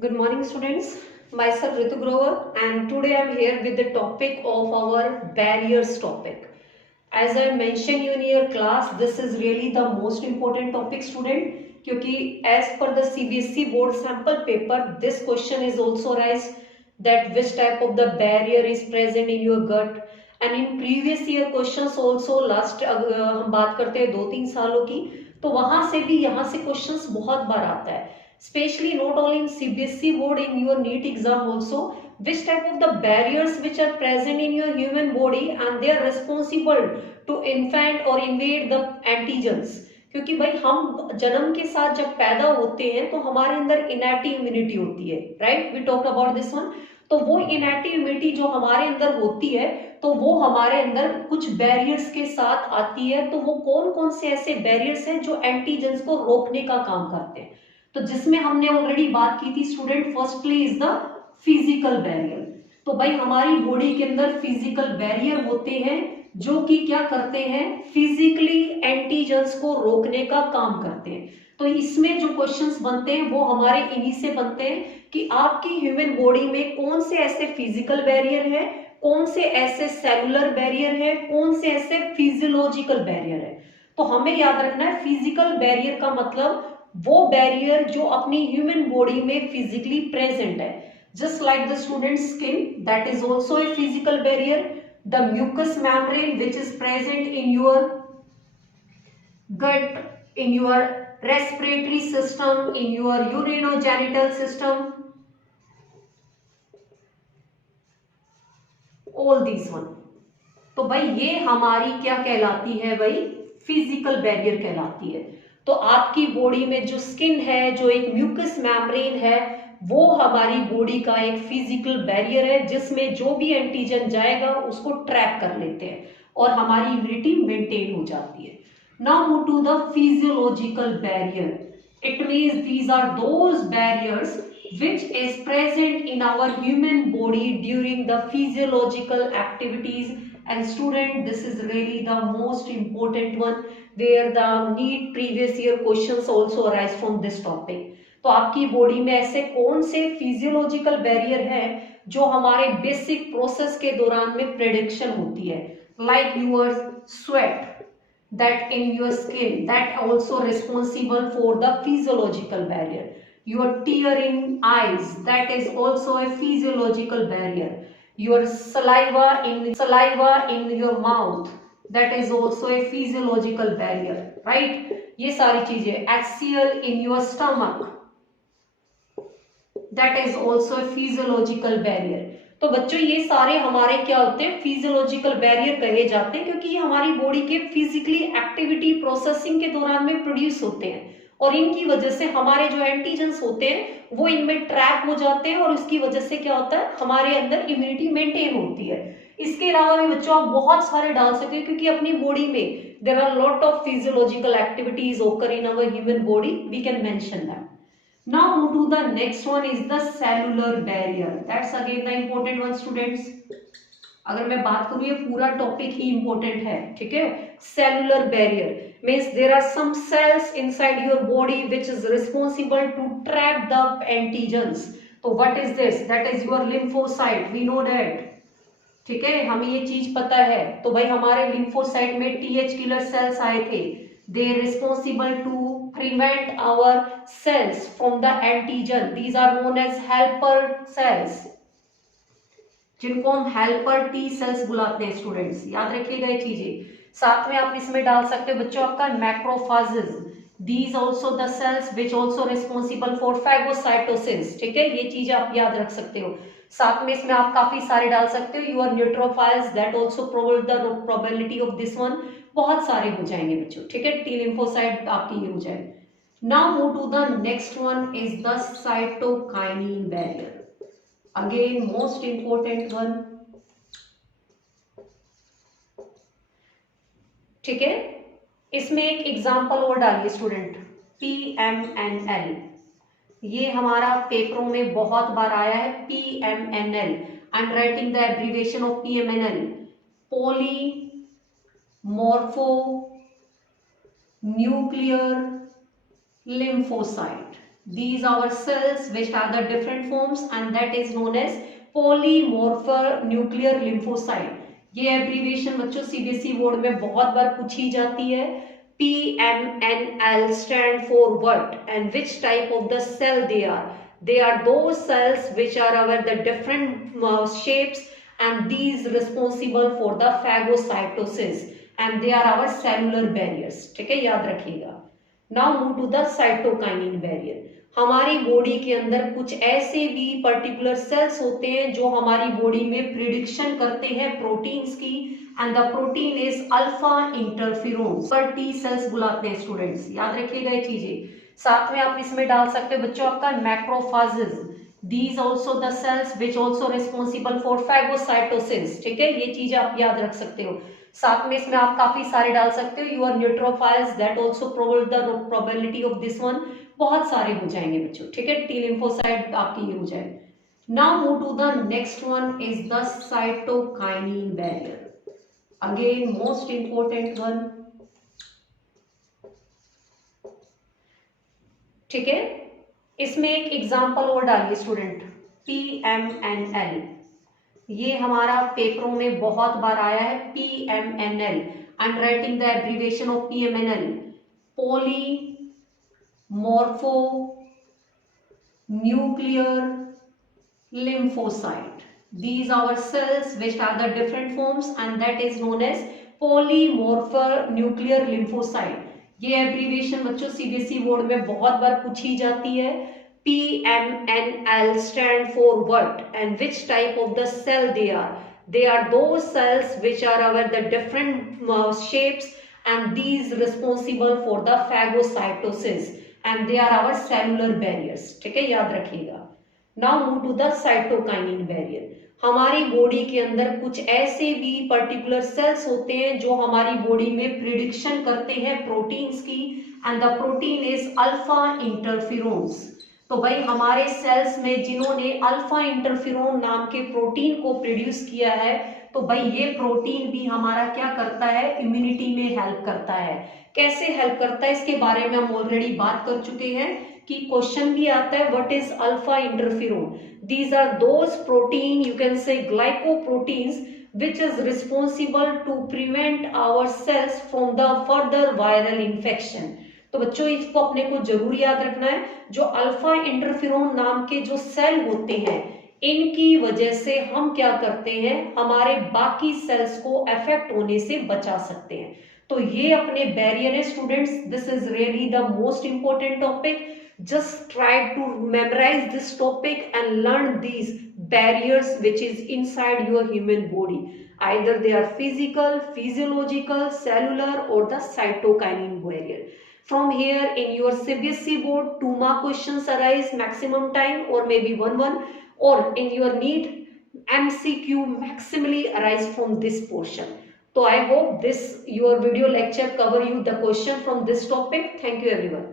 Good morning, students. Myself Ritu Grover, and today I am here with the topic of our barriers topic. As I mentioned you in your class, this is really the most important topic, student. क्योंकि as per the CBSE board sample paper, this question is also raised that which type of the barrier is present in your gut. And in previous year questions also last हम बात करते हैं 2-3 सालों की, तो वहां से भी यहाँ से क्वेश्चंस बहुत बार आता है, especially not only in CBSE board, in your NEET exam also, which type of the barriers which are present in your human body and they are responsible to infant or invade the antigens. क्योंकि भाई हम जन्म के साथ जब पैदा होते हैं तो हमारे अंदर इनैटी इम्यूनिटी होती है, right, we talk about this one. तो वो इनैटी इम्यूनिटी जो हमारे अंदर होती है, तो वो हमारे अंदर कुछ बैरियर्स के साथ आती है। तो वो कौन कौन से ऐसे बैरियर्स हैं जो एंटीजेंस को रोकने का काम करते हैं, तो जिसमें हमने ऑलरेडी बात की थी student, firstly is the physical barrier. तो भाई हमारी बॉडी के अंदर फिजिकल बैरियर होते हैं जो कि क्या करते हैं, फिजिकली एंटीजेंस को रोकने का काम करते हैं। तो इसमें जो क्वेश्चंस बनते हैं वो हमारे इन्हीं से बनते हैं कि आपकी ह्यूमन बॉडी में कौन से ऐसे फिजिकल बैरियर है, कौन से ऐसे सेलुलर बैरियर है, कौन से ऐसे फिजियोलॉजिकल बैरियर है। तो हमें याद रखना है फिजिकल बैरियर का मतलब वो बैरियर जो अपनी ह्यूमन बॉडी में फिजिकली प्रेजेंट है, just like the student skin, that is also a physical barrier. The mucous membrane which is present in your gut, in your respiratory system, in your urinogenital system, all these one। तो भाई ये हमारी क्या कहलाती है भाई, physical barrier कहलाती है। तो आपकी बॉडी में जो स्किन है, जो एक म्यूकस मेम्ब्रेन है, वो हमारी बॉडी का एक फिजिकल बैरियर है जिसमें जो भी एंटीजन जाएगा उसको ट्रैप कर लेते हैं और हमारी इम्यूनिटी मेंटेन हो जाती है। Now move to the physiological barrier. It means these are those barriers which is present in our human body during the physiological activities. And student, this is really the most important one where the NEET previous year questions also arise from this topic. तो आपकी body में ऐसे कौन से physiological barrier है जो हमारे basic process के दौरान में प्रेडिक्शन होती है, like your sweat that in your skin, that also responsible for the physiological barrier. Your tearing eyes, that is also a physiological barrier. Your saliva in your mouth, that is also a physiological barrier, right? ये सारी चीजें, axial in your stomach, that is also a physiological barrier. तो बच्चों ये सारे हमारे क्या होते हैं, फिजियोलॉजिकल बैरियर कहे जाते हैं, क्योंकि ये हमारी बॉडी के फिजिकली एक्टिविटी प्रोसेसिंग के दौरान में प्रोड्यूस होते हैं और इनकी वजह से हमारे जो एंटीजेंस होते हैं वो इनमें ट्रैप हो जाते हैं और उसकी वजह से क्या होता है, हमारे अंदर इम्यूनिटी मेंटेन होती है। इसके अलावा भी बच्चों आप बहुत सारे डाल सकते हो, क्योंकि अपनी बॉडी में there are lot of physiological activities occur in our human body, we can mention that. Now move to the next one is the cellular barrier. That's again the important one students. अगर मैं बात करूं ये पूरा topic ही important है, ठीक है। Cellular barrier means there are some cells inside your body which is responsible to trap the antigens. तो what is this, that is your lymphocyte, we know that, ठीक है, हमें ये चीज पता है। तो भाई हमारे लिम्फोसाइट में टीएच किलर सेल्स आए थे, they are responsible to prevent our cells from the antigen. These are known as helper cells, जिनको हम हेल्पर टी सेल्स बुलाते हैं स्टूडेंट्स, याद रखिएगा ये चीजें। साथ में आप इसमें डाल सकते हो बच्चों आपका macrophages, these also the cells which also responsible for phagocytosis, ठीक है, ये चीज आप याद रख सकते हो। साथ में इसमें आप काफी सारे डाल सकते हो, your neutrophils that also provide the probability of this one, बहुत सारे हो जाएंगे बच्चों, ठीक है, टी लिम्फोसाइट आपकी ये हो जाएगी। Now move to the next one is the cytokinin barrier, again most important one, ठीक है। इसमें एक एग्जांपल और डालिए स्टूडेंट, PMNL, ये हमारा पेपरों में बहुत बार आया है, PMNL। I am writing the abbreviation of PMNL, poly मोर्फो nuclear lymphocyte, these our cells which are the different forms and that is known as polymononuclear lymphocyte. ये एब्रीविएशन बच्चों सीबीएसई बोर्ड में बहुत बार पूछी जाती है. PMNL stand for what and which type of the cell they are? They are those cells which are our the different shapes and these responsible for the phagocytosis and they are our cellular barriers. ठीक है, याद रखिएगा. Now move to the cytokinin barrier. हमारी body के अंदर कुछ ऐसे भी पर्टिकुलर सेल्स होते हैं जो हमारी बॉडी में प्रिडिक्शन करते हैं प्रोटीन्स की and the protein is alpha interferon. पर टी सेल्स बुलाते हैं स्टूडेंट्स, याद रखिएगा ये चीजें. साथ में आप इसमें डाल सकते हो बच्चों आपका macrophages. These also the cells which also responsible for phagocytosis. ठीक है, ये चीज आप याद रख सकते हो. साथ में इसमें आप काफी सारे डाल सकते हो. Your neutrophils that also provide the probability of this one. बहुत सारे हो जाएंगे बच्चों. ठीक है, टी लिम्फोसाइट आपकी ये हो जाए. Now move to the next one is the cytokinin barrier. Again most important one. ठीक है, इसमें एक एग्जांपल और डालिए स्टूडेंट. PMNL ये हमारा पेपरों में बहुत बार आया है. PMNL I am writing the abbreviation of PMNL. polymononuclear lymphocyte. These are cells which are the different forms and that is known as polymononuclear lymphocyte. ये एब्रीविएशन बच्चों सीबीएसई बोर्ड में बहुत बार पूछी जाती है. PMNL stand for what and which type of the cell they are? They are those cells which are our the different shapes and these responsible for the phagocytosis and they are our cellular barriers. ठीक है, याद रखिएगा. Now move to the cytokinin barrier. हमारी body के अंदर कुछ ऐसे भी पर्टिकुलर सेल्स होते हैं जो हमारी बॉडी में प्रिडिक्शन करते हैं प्रोटीन्स की and the protein is alpha interferons. तो भाई हमारे सेल्स में जिन्होंने अल्फा इंटरफेरोन नाम के प्रोटीन को प्रोड्यूस किया है तो भाई ये प्रोटीन भी हमारा क्या करता है, इम्यूनिटी में हेल्प करता है. कैसे हेल्प करता है इसके बारे में हम ऑलरेडी बात कर चुके हैं कि क्वेश्चन भी आता है what is alpha interferon. These are those protein you can say glycoproteins which is responsible to prevent our cells from the further viral infection. तो बच्चों इसको अपने को जरूर याद रखना है. जो अल्फा इंटरफेरोन नाम के जो सेल होते हैं इनकी वजह से हम क्या करते हैं, हमारे बाकी सेल्स को अफेक्ट होने से बचा सकते हैं. तो ये अपने बैरियर है students. This is really the most important topic. just try to memorize this topic and learn these barriers which is inside your human body. Either they are physical, physiological, cellular or the cytokinin barrier. From here in your CBSE board 2 mark questions arise maximum time or maybe 1 or in your NEET MCQ maximally arise from this portion. So I hope this your video lecture cover you the question from this topic. Thank you everyone.